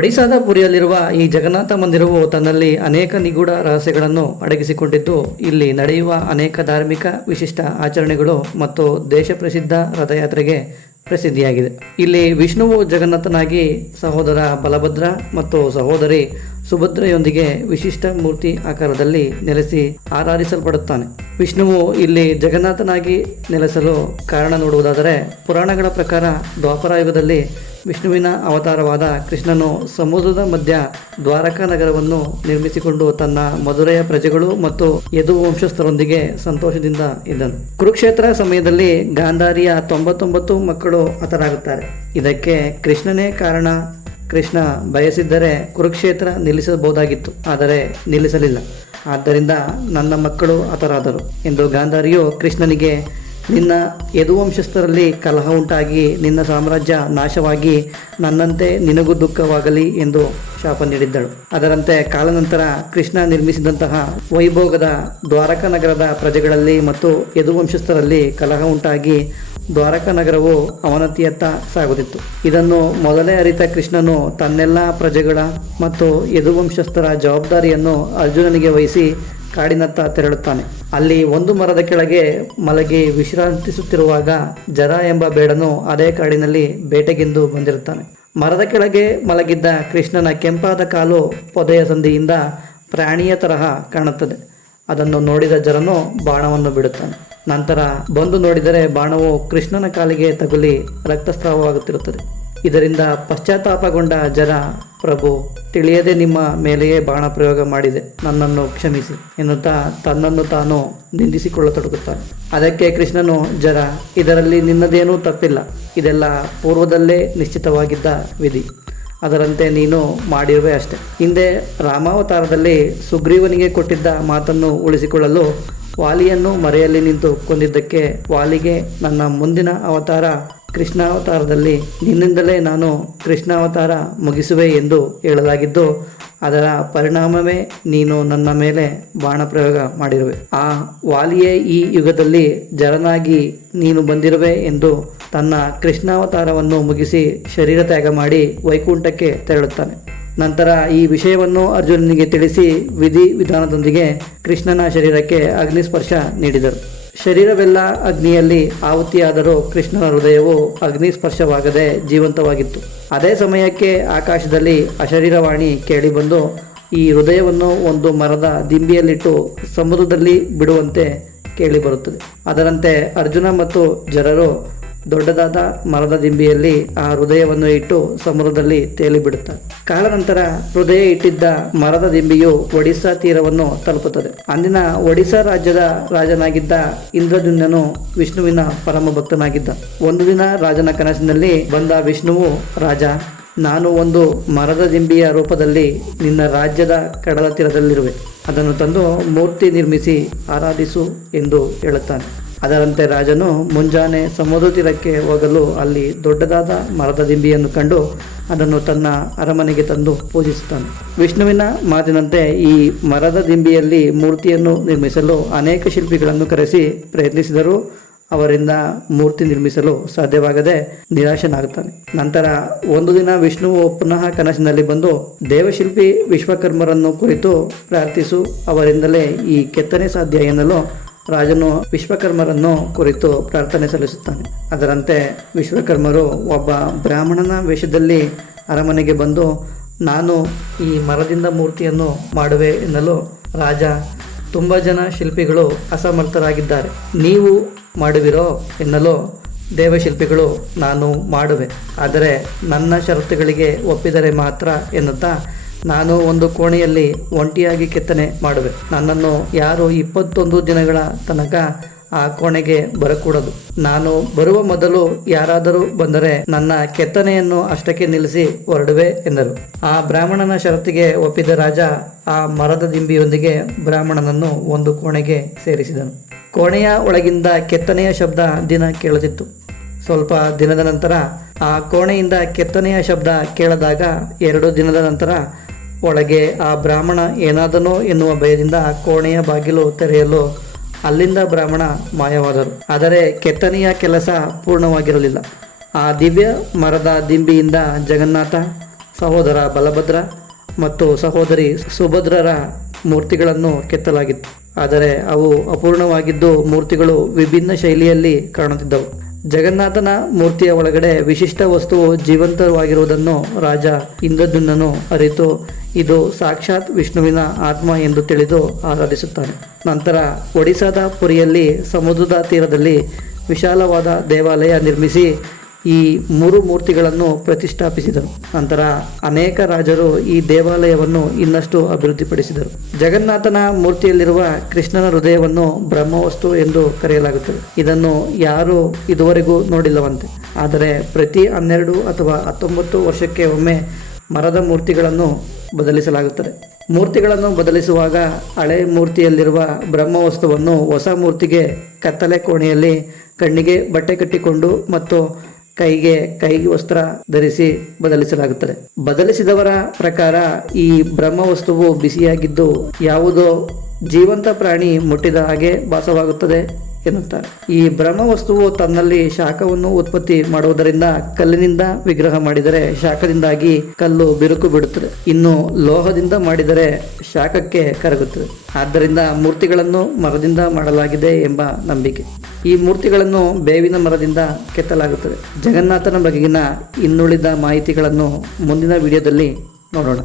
ಒಡಿಶಾದ ಪುರಿಯಲ್ಲಿರುವ ಈ ಜಗನ್ನಾಥ ಮಂದಿರವು ತನ್ನಲ್ಲಿ ಅನೇಕ ನಿಗೂಢ ರಹಸ್ಯಗಳನ್ನು ಅಡಗಿಸಿಕೊಂಡಿದ್ದು, ಇಲ್ಲಿ ನಡೆಯುವ ಅನೇಕ ಧಾರ್ಮಿಕ ವಿಶಿಷ್ಟ ಆಚರಣೆಗಳು ಮತ್ತು ದೇಶ ಪ್ರಸಿದ್ಧ ರಥಯಾತ್ರೆಗೆ ಪ್ರಸಿದ್ಧಿಯಾಗಿದೆ. ಇಲ್ಲಿ ವಿಷ್ಣುವು ಜಗನ್ನಾಥನಾಗಿ ಸಹೋದರ ಬಲಭದ್ರ ಮತ್ತು ಸಹೋದರಿ ಸುಭದ್ರೆಯೊಂದಿಗೆ ವಿಶಿಷ್ಟ ಮೂರ್ತಿ ಆಕಾರದಲ್ಲಿ ನೆಲೆಸಿ ಆರಾಧಿಸಲ್ಪಡುತ್ತಾನೆ. ವಿಷ್ಣುವು ಇಲ್ಲಿ ಜಗನ್ನಾಥನಾಗಿ ನೆಲೆಸಲು ಕಾರಣ ನೋಡುವುದಾದರೆ, ಪುರಾಣಗಳ ಪ್ರಕಾರ ದ್ವಾಪರಾಯುಗದಲ್ಲಿ ವಿಷ್ಣುವಿನ ಅವತಾರವಾದ ಕೃಷ್ಣನು ಸಮುದ್ರದ ಮಧ್ಯ ದ್ವಾರಕಾ ನಗರವನ್ನು ನಿರ್ಮಿಸಿಕೊಂಡು ತನ್ನ ಮಧುರೆಯ ಪ್ರಜೆಗಳು ಮತ್ತು ಯದು ವಂಶಸ್ಥರೊಂದಿಗೆ ಸಂತೋಷದಿಂದ ಇದ್ದನು. ಕುರುಕ್ಷೇತ್ರ ಸಮಯದಲ್ಲಿ ಗಾಂಧಾರಿಯ 99 ಮಕ್ಕಳು ಹತರಾಗುತ್ತಾರೆ. ಇದಕ್ಕೆ ಕೃಷ್ಣನೇ ಕಾರಣ. ಕೃಷ್ಣ ಬಯಸಿದ್ದರೆ ಕುರುಕ್ಷೇತ್ರ ನಿಲ್ಲಿಸಬಹುದಾಗಿತ್ತು, ಆದರೆ ನಿಲ್ಲಿಸಲಿಲ್ಲ. ಆದ್ದರಿಂದ ನನ್ನ ಮಕ್ಕಳು ಹತರಾದರು ಎಂದು ಗಾಂಧಾರಿಯು ಕೃಷ್ಣನಿಗೆ, ನಿನ್ನ ಯದುವಂಶಸ್ಥರಲ್ಲಿ ಕಲಹ ಉಂಟಾಗಿ ನಿನ್ನ ಸಾಮ್ರಾಜ್ಯ ನಾಶವಾಗಿ ನನ್ನಂತೆ ನಿನಗೂ ದುಃಖವಾಗಲಿ ಎಂದು ಶಾಪ ನೀಡಿದ್ದಳು. ಅದರಂತೆ ಕಾಲಾನಂತರ ಕೃಷ್ಣ ನಿರ್ಮಿಸಿದಂತಹ ವೈಭೋಗದ ದ್ವಾರಕಾ ನಗರದ ಪ್ರಜೆಗಳಲ್ಲಿ ಮತ್ತು ಯದುವಂಶಸ್ಥರಲ್ಲಿ ಕಲಹ ಉಂಟಾಗಿ ದ್ವಾರಕಾ ನಗರವು ಅವನತಿಯತ್ತ ಸಾಗುತ್ತಿತ್ತು. ಇದನ್ನು ಮೊದಲೇ ಅರಿತ ಕೃಷ್ಣನು ತನ್ನೆಲ್ಲ ಪ್ರಜೆಗಳ ಮತ್ತು ಯದುವಂಶಸ್ಥರ ಜವಾಬ್ದಾರಿಯನ್ನು ಅರ್ಜುನನಿಗೆ ವಹಿಸಿ ಕಾಡಿನತ್ತ ತೆರಳುತ್ತಾನೆ. ಅಲ್ಲಿ ಒಂದು ಮರದ ಕೆಳಗೆ ಮಲಗಿ ವಿಶ್ರಾಂತಿಸುತ್ತಿರುವಾಗ ಜರ ಎಂಬ ಬೇಡನು ಅದೇ ಕಾಡಿನಲ್ಲಿ ಬೇಟೆಗೆಂದು ಬಂದಿರುತ್ತಾನೆ. ಮರದ ಕೆಳಗೆ ಮಲಗಿದ್ದ ಕೃಷ್ಣನ ಕೆಂಪಾದ ಕಾಲು ಪೊದೆಯ ಸಂದಿಯಿಂದ ಪ್ರಾಣಿಯ ತರಹ ಕಾಣುತ್ತದೆ. ಅದನ್ನು ನೋಡಿದ ಜರನು ಬಾಣವನ್ನು ಬಿಡುತ್ತಾನೆ. ನಂತರ ಬಂದು ನೋಡಿದರೆ ಬಾಣವು ಕೃಷ್ಣನ ಕಾಲಿಗೆ ತಗುಲಿ ರಕ್ತಸ್ರಾವವಾಗುತ್ತಿರುತ್ತದೆ. ಇದರಿಂದ ಪಶ್ಚಾತ್ತಾಪಗೊಂಡ ಜರ, ಪ್ರಭು, ತಿಳಿಯದೆ ನಿಮ್ಮ ಮೇಲೆಯೇ ಬಾಣ ಪ್ರಯೋಗ ಮಾಡಿದೆ, ನನ್ನನ್ನು ಕ್ಷಮಿಸಿ ಎನ್ನುತ್ತಾ ತನ್ನನ್ನು ತಾನು ನಿಂದಿಸಿಕೊಳ್ಳತೊಡಗುತ್ತಾನೆ. ಅದಕ್ಕೆ ಕೃಷ್ಣನು, ಜರ, ಇದರಲ್ಲಿ ನಿನ್ನದೇನೂ ತಪ್ಪಿಲ್ಲ. ಇದೆಲ್ಲ ಪೂರ್ವದಲ್ಲೇ ನಿಶ್ಚಿತವಾಗಿದ್ದ ವಿಧಿ. ಅದರಂತೆ ನೀನು ಮಾಡಿರುವೆ ಅಷ್ಟೆ. ಹಿಂದೆ ರಾಮಾವತಾರದಲ್ಲಿ ಸುಗ್ರೀವನಿಗೆ ಕೊಟ್ಟಿದ್ದ ಮಾತನ್ನು ಉಳಿಸಿಕೊಳ್ಳಲು ವಾಲಿಯನ್ನು ಮರೆಯಲ್ಲಿ ನಿಂತು ಕೊಂದಿದ್ದಕ್ಕೆ ವಾಲಿಗೆ ನನ್ನ ಮುಂದಿನ ಅವತಾರ ಕೃಷ್ಣಾವತಾರದಲ್ಲಿ ನಿನ್ನಿಂದಲೇ ನಾನು ಕೃಷ್ಣಾವತಾರ ಮುಗಿಸುವೆ ಎಂದು ಹೇಳಲಾಗಿದ್ದು, ಅದರ ಪರಿಣಾಮವೇ ನೀನು ನನ್ನ ಮೇಲೆ ಬಾಣ ಪ್ರಯೋಗ ಮಾಡಿರುವೆ. ಆ ವಾಲಿಯೇ ಈ ಯುಗದಲ್ಲಿ ಜರನಾಗಿ ನೀನು ಬಂದಿರುವೆ ಎಂದು ತನ್ನ ಕೃಷ್ಣಾವತಾರವನ್ನು ಮುಗಿಸಿ ಶರೀರ ತ್ಯಾಗ ಮಾಡಿ ವೈಕುಂಠಕ್ಕೆ ತೆರಳುತ್ತಾನೆ. ನಂತರ ಈ ವಿಷಯವನ್ನು ಅರ್ಜುನನಿಗೆ ತಿಳಿಸಿ ವಿಧಿ ವಿಧಾನದೊಂದಿಗೆ ಕೃಷ್ಣನ ಶರೀರಕ್ಕೆ ಅಗ್ನಿಸ್ಪರ್ಶ ನೀಡಿದರು. ಶರೀರವೆಲ್ಲ ಅಗ್ನಿಯಲ್ಲಿ ಆಹುತಿಯಾದರೂ ಕೃಷ್ಣನ ಹೃದಯವು ಅಗ್ನಿಸ್ಪರ್ಶವಾಗದೆ ಜೀವಂತವಾಗಿತ್ತು. ಅದೇ ಸಮಯಕ್ಕೆ ಆಕಾಶದಲ್ಲಿ ಅಶರೀರವಾಣಿ ಕೇಳಿಬಂದು, ಈ ಹೃದಯವನ್ನು ಒಂದು ಮರದ ದಿಂಬಿಯಲ್ಲಿಟ್ಟು ಸಮುದ್ರದಲ್ಲಿ ಬಿಡುವಂತೆ ಕೇಳಿಬರುತ್ತದೆ. ಅದರಂತೆ ಅರ್ಜುನ ಮತ್ತು ಜರರು ದೊಡ್ಡದಾದ ಮರದ ದಿಂಬಿಯಲ್ಲಿ ಆ ಹೃದಯವನ್ನು ಇಟ್ಟು ಸಮುದ್ರದಲ್ಲಿ ತೇಲಿಬಿಡುತ್ತಾರೆ. ಕಾಲಾನಂತರ ಹೃದಯ ಇಟ್ಟಿದ್ದ ಮರದ ದಿಂಬಿಯು ಒಡಿಶಾ ತೀರವನ್ನು ತಲುಪುತ್ತದೆ. ಅಂದಿನ ಒಡಿಶಾ ರಾಜ್ಯದ ರಾಜನಾಗಿದ್ದ ಇಂದ್ರದ್ಯುಮ್ನನು ವಿಷ್ಣುವಿನ ಪರಮ ಭಕ್ತನಾಗಿದ್ದ. ಒಂದು ದಿನ ರಾಜನ ಕನಸಿನಲ್ಲಿ ಬಂದ ವಿಷ್ಣುವು, ರಾಜ, ನಾನು ಒಂದು ಮರದ ದಿಂಬಿಯ ರೂಪದಲ್ಲಿ ನಿನ್ನ ರಾಜ್ಯದ ಕಡಲ ತೀರದಲ್ಲಿರುವೆ. ಅದನ್ನು ತಂದು ಮೂರ್ತಿ ನಿರ್ಮಿಸಿ ಆರಾಧಿಸು ಎಂದು ಹೇಳುತ್ತಾನೆ. ಅದರಂತೆ ರಾಜನು ಮುಂಜಾನೆ ಸಮುದ್ರ ತೀರಕ್ಕೆ ಹೋಗಲು ಅಲ್ಲಿ ದೊಡ್ಡದಾದ ಮರದ ದಿಂಬಿಯನ್ನು ಕಂಡು ಅದನ್ನು ತನ್ನ ಅರಮನೆಗೆ ತಂದು ಪೂಜಿಸುತ್ತಾನೆ. ವಿಷ್ಣುವಿನ ಮಾತಿನಂತೆ ಈ ಮರದ ದಿಂಬಿಯಲ್ಲಿ ಮೂರ್ತಿಯನ್ನು ನಿರ್ಮಿಸಲು ಅನೇಕ ಶಿಲ್ಪಿಗಳನ್ನು ಕರೆಸಿ ಪ್ರಯತ್ನಿಸಿದರೂ ಅವರಿಂದ ಮೂರ್ತಿ ನಿರ್ಮಿಸಲು ಸಾಧ್ಯವಾಗದೆ ನಿರಾಶನಾಗುತ್ತಾನೆ. ನಂತರ ಒಂದು ದಿನ ವಿಷ್ಣುವು ಪುನಃ ಕನಸಿನಲ್ಲಿ ಬಂದು ದೇವಶಿಲ್ಪಿ ವಿಶ್ವಕರ್ಮರನ್ನು ಕುರಿತು ಪ್ರಾರ್ಥಿಸು, ಅವರಿಂದಲೇ ಈ ಕೆತ್ತನೆ ಸಾಧ್ಯ ಎನ್ನಲು ರಾಜನು ವಿಶ್ವಕರ್ಮರನ್ನು ಕುರಿತು ಪ್ರಾರ್ಥನೆ ಸಲ್ಲಿಸುತ್ತಾನೆ. ಅದರಂತೆ ವಿಶ್ವಕರ್ಮರು ಒಬ್ಬ ಬ್ರಾಹ್ಮಣನ ವೇಷದಲ್ಲಿ ಅರಮನೆಗೆ ಬಂದು, ನಾನು ಈ ಮರದಿಂದ ಮೂರ್ತಿಯನ್ನು ಮಾಡುವೆ ಎನ್ನಲು ರಾಜ, ತುಂಬ ಜನ ಶಿಲ್ಪಿಗಳು ಅಸಮರ್ಥರಾಗಿದ್ದಾರೆ, ನೀವು ಮಾಡುವಿರೋ ಎನ್ನಲು ದೇವಶಿಲ್ಪಿಗಳು, ನಾನು ಮಾಡುವೆ, ಆದರೆ ನನ್ನ ಷರತ್ತುಗಳಿಗೆ ಒಪ್ಪಿದರೆ ಮಾತ್ರ ಎನ್ನುತ್ತಾ, ನಾನು ಒಂದು ಕೋಣೆಯಲ್ಲಿ ಒಂಟಿಯಾಗಿ ಕೆತ್ತನೆ ಮಾಡುವೆ. ನನ್ನನ್ನು ಯಾರು 21 ದಿನಗಳ ತನಕ ಆ ಕೋಣೆಗೆ ಬರಕೂಡದು. ನಾನು ಬರುವ ಮೊದಲು ಯಾರಾದರೂ ಬಂದರೆ ನನ್ನ ಕೆತ್ತನೆಯನ್ನು ಅಷ್ಟಕ್ಕೆ ನಿಲ್ಲಿಸಿ ಹೊರಡುವೆ ಎಂದರು. ಆ ಬ್ರಾಹ್ಮಣನ ಷರತ್ತಿಗೆ ಒಪ್ಪಿದ ರಾಜ ಆ ಮರದ ದಿಂಬಿಯೊಂದಿಗೆ ಬ್ರಾಹ್ಮಣನನ್ನು ಒಂದು ಕೋಣೆಗೆ ಸೇರಿಸಿದನು. ಕೋಣೆಯ ಒಳಗಿಂದ ಕೆತ್ತನೆಯ ಶಬ್ದ ದಿನ ಕೇಳುತ್ತಿತ್ತು. ಸ್ವಲ್ಪ ದಿನದ ನಂತರ ಆ ಕೋಣೆಯಿಂದ ಕೆತ್ತನೆಯ ಶಬ್ದ ಕೇಳದಾಗ 2 ದಿನದ ನಂತರ ಒಳಗೆ ಆ ಬ್ರಾಹ್ಮಣ ಏನಾದನೋ ಎನ್ನುವ ಭಯದಿಂದ ಕೋಣೆಯ ಬಾಗಿಲು ತೆರೆಯಲು ಅಲ್ಲಿಂದ ಬ್ರಾಹ್ಮಣ ಮಾಯವಾದರು. ಆದರೆ ಕೆತ್ತನೆಯ ಕೆಲಸ ಪೂರ್ಣವಾಗಿರಲಿಲ್ಲ. ಆ ದಿವ್ಯ ಮರದ ದಿಂಬಿಯಿಂದ ಜಗನ್ನಾಥ, ಸಹೋದರ ಬಲಭದ್ರ ಮತ್ತು ಸಹೋದರಿ ಸುಭದ್ರರ ಮೂರ್ತಿಗಳನ್ನು ಕೆತ್ತಲಾಗಿತ್ತು. ಆದರೆ ಅವು ಅಪೂರ್ಣವಾಗಿದ್ದು ಮೂರ್ತಿಗಳು ವಿಭಿನ್ನ ಶೈಲಿಯಲ್ಲಿ ಕಾಣುತ್ತಿದ್ದವು. ಜಗನ್ನಾಥನ ಮೂರ್ತಿಯ ಒಳಗಡೆ ವಿಶಿಷ್ಟ ವಸ್ತುವು ಜೀವಂತವಾಗಿರುವುದನ್ನು ರಾಜ ಇಂದ್ರದ್ಯುಮ್ನನು ಅರಿತು ಇದು ಸಾಕ್ಷಾತ್ ವಿಷ್ಣುವಿನ ಆತ್ಮ ಎಂದು ತಿಳಿದು ಆರಾಧಿಸುತ್ತಾನೆ. ನಂತರ ಒಡಿಶಾದ ಪುರಿಯಲ್ಲಿ ಸಮುದ್ರದ ತೀರದಲ್ಲಿ ವಿಶಾಲವಾದ ದೇವಾಲಯ ನಿರ್ಮಿಸಿ ಈ 3 ಮೂರ್ತಿಗಳನ್ನು ಪ್ರತಿಷ್ಠಾಪಿಸಿದರು. ನಂತರ ಅನೇಕ ರಾಜರು ಈ ದೇವಾಲಯವನ್ನು ಇನ್ನಷ್ಟು ಅಭಿವೃದ್ಧಿಪಡಿಸಿದರು. ಜಗನ್ನಾಥನ ಮೂರ್ತಿಯಲ್ಲಿರುವ ಕೃಷ್ಣನ ಹೃದಯವನ್ನು ಬ್ರಹ್ಮವಸ್ತು ಎಂದು ಕರೆಯಲಾಗುತ್ತದೆ. ಇದನ್ನು ಯಾರೂ ಇದುವರೆಗೂ ನೋಡಿಲ್ಲವಂತೆ. ಆದರೆ ಪ್ರತಿ 12 ಅಥವಾ 19 ವರ್ಷಕ್ಕೆ ಒಮ್ಮೆ ಮರದ ಮೂರ್ತಿಗಳನ್ನು ಬದಲಿಸಲಾಗುತ್ತದೆ. ಮೂರ್ತಿಗಳನ್ನು ಬದಲಿಸುವಾಗ ಹಳೆ ಮೂರ್ತಿಯಲ್ಲಿರುವ ಬ್ರಹ್ಮವಸ್ತುವನ್ನು ಹೊಸ ಮೂರ್ತಿಗೆ ಕತ್ತಲೆ ಕೋಣೆಯಲ್ಲಿ ಕಣ್ಣಿಗೆ ಬಟ್ಟೆ ಕಟ್ಟಿಕೊಂಡು ಮತ್ತು ಕೈ ವಸ್ತ್ರ ಧರಿಸಿ ಬದಲಿಸಲಾಗುತ್ತದೆ. ಬದಲಿಸಿದವರ ಪ್ರಕಾರ ಈ ಬ್ರಹ್ಮವಸ್ತುವು ಬಿಸಿಯಾಗಿದ್ದು ಯಾವುದೋ ಜೀವಂತ ಪ್ರಾಣಿ ಮುಟ್ಟಿದ ಹಾಗೆ ಭಾಸವಾಗುತ್ತದೆ ಎನ್ನುತ್ತಾರೆ. ಈ ಬ್ರಹ್ಮವಸ್ತುವು ತನ್ನಲ್ಲಿ ಶಾಖವನ್ನು ಉತ್ಪತ್ತಿ ಮಾಡುವುದರಿಂದ ಕಲ್ಲಿನಿಂದ ವಿಗ್ರಹ ಮಾಡಿದರೆ ಶಾಖದಿಂದಾಗಿ ಕಲ್ಲು ಬಿರುಕು ಬಿಡುತ್ತದೆ. ಇನ್ನು ಲೋಹದಿಂದ ಮಾಡಿದರೆ ಶಾಖಕ್ಕೆ ಕರಗುತ್ತದೆ. ಆದ್ದರಿಂದ ಮೂರ್ತಿಗಳನ್ನು ಮರದಿಂದ ಮಾಡಲಾಗಿದೆ ಎಂಬ ನಂಬಿಕೆ. ಈ ಮೂರ್ತಿಗಳನ್ನು ಬೇವಿನ ಮರದಿಂದ ಕೆತ್ತಲಾಗುತ್ತದೆ. ಜಗನ್ನಾಥನ ಬಗೆಗಿನ ಇನ್ನುಳಿದ ಮಾಹಿತಿಗಳನ್ನು ಮುಂದಿನ ವಿಡಿಯೋದಲ್ಲಿ ನೋಡೋಣ.